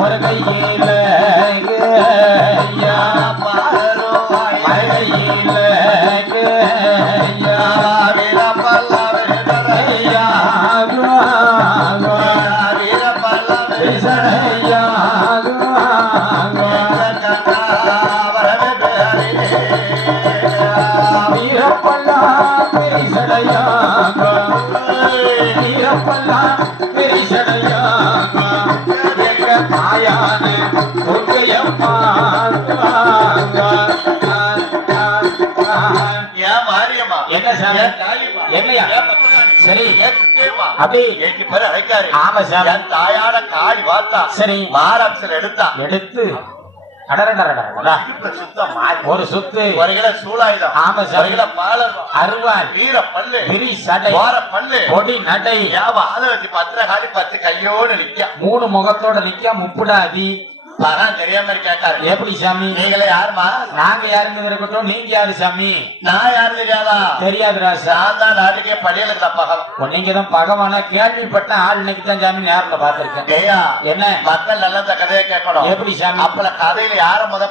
ஒரு கையில மழையில வீரப்பல்லா பெரிசடையாக வீரப்பல்லா பெரிசடையாக எங்க தாயான துர்க்கையம்மா என்ன சாமி என்னையா சரி அப்படி ஆமா சாமி தாயான காளி பார்த்தா சரி மாராட்சர் எடுத்து ஒரு சுத்து ஒரு கிலோ சூலாயுதம் ஆமா ஒரு கிலோ பாலர் அருவாள் வீர பல்லு விரி சடை வார பல்லு கொடி நடை அதை வச்சு 10 காலி 10 கையோடு நிக்க 3 முகத்தோட நிக்க முப்புடாதி பரம் தெரியாம கேட்டாரு. எப்படி சாமி நீங்களே யாருமா? நாங்க யாருன்னு இருக்கட்டும், நீங்க யாரு சாமி? நான் யாரு தெரியாதா? தெரியாது ராசா. நான் தான் நாட்டுக்கே படியலுக்கு தான் பகம். நீங்க தான் பகவானா கேள்விப்பட்ட ஆள் இன்னைக்கு தான் சாமி நேரில் பாத்திருக்கேன். என்ன மக்கள் நல்ல கதையை கேட்கணும். எப்படி சாமி? அப்பல கதையில யார முத